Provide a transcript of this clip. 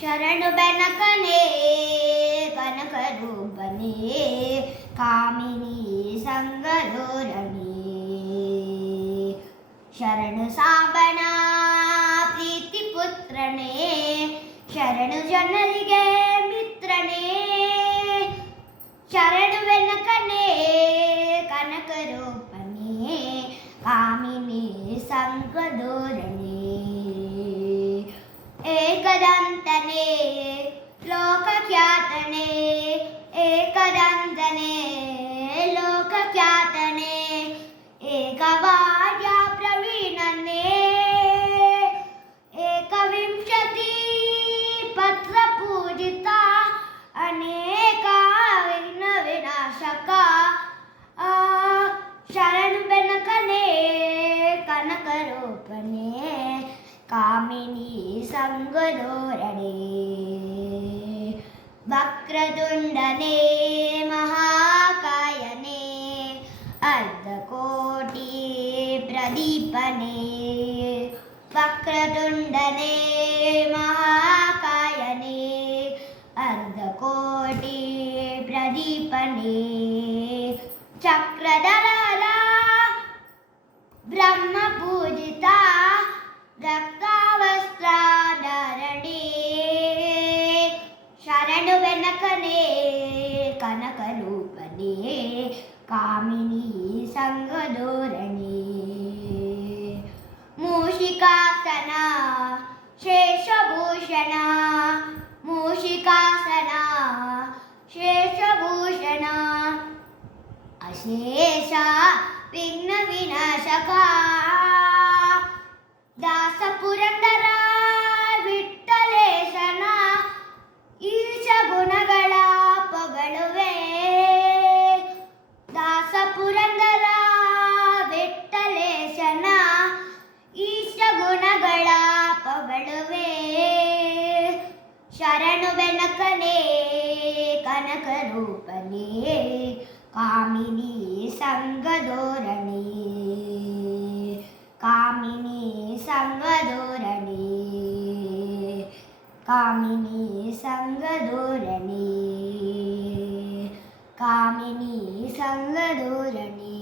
ಶರಣು ಬೆನಕನೇ ಕನಕರೂಪನೇ ಕಾಮಿನಿ ಸಂಗಧೋರಣಿ ಶರಣು ಸಾಬಣ ಪ್ರೀತಿ ಪುತ್ರನೇ ಶರಣು ಜನರಿಗೆ ಮಿತ್ರನೇ ಶರಣು ಬೆನಕನೇ ಕನಕರೂಪನೇ ಕಾಮಿನಿ ಸಂಗಧೋರಣಿ ಏಕದಂತನೇ ಲೋಕಖ್ಯಾತನೇ ಏಕದಂತನೇ ಲೋಕಖ್ಯಾತನೇ ಏಕವಾದ್ಯ ಪ್ರವೀಣನೇ ಏಕವಿಂಶತಿ ಪತ್ರ ಪೂಜಿತ ಅನೇಕ ವಿಘ್ನ ವಿನಾಶಕ ಶರಣು ಬೆನಕನೇ ಕನಕರೂಪನೇ ಕಾಮಿನಿ ಸಂಗಧೋರಣೆ ವಕ್ರತುಂಡನೇ ಮಹಾಕಾಯನೇ ಅರ್ಧಕೋಟಿ ಪ್ರದೀಪನೇ ವಕ್ರತುಂಡನೇ ಮಹಾಕಾಯನೇ ಅರ್ಧಕೋಟಿ ಪ್ರದೀಪನೇ ಚಕ್ರಧರ ಬ್ರಹ್ಮ ಪೂಜಿತ ರಕ್ತವಸ್ತ್ರಾಧರಣೆ ಶರಣು ಬೆನಕನೇ ಕನಕರೂಪನೇ ಕಾಮಿನಿ ಸಂಗಧೋರಣಿ ಮೂಷಿಕಾಸನ ಶೇಷಭೂಷಣ ಮೂಷಿಕಾಸನ ಶೇಷಭೂಷಣ ಅಶೇಷ ವಿಘ್ನ ವಿನಾಶಕ ದಾಸ ಪುರಂದರ ವಿಠ್ಠಲೇಶನ ಈಶ ಗುಣಗಳ ಪೊಗಳುವೆ ದಾಸ ಪುರಂದರ ವಿಠ್ಠಲೇಶನ ಈಶ ಗುಣಗಳ ಪೊಗಳುವೆ ಶರಣು ಬೆನಕನೇ ಕನಕರೂಪನೇ ಕಾಮಿನಿ ಸಂಗಧೋರಣಿ ಕಾಮಿನಿ ಸಂಗಧೋರಣಿ ಕಾಮಿನಿ ಸಂಗಧೋರಣಿ ಕಾಮಿನಿ ಸಂಗಧೋರಣಿ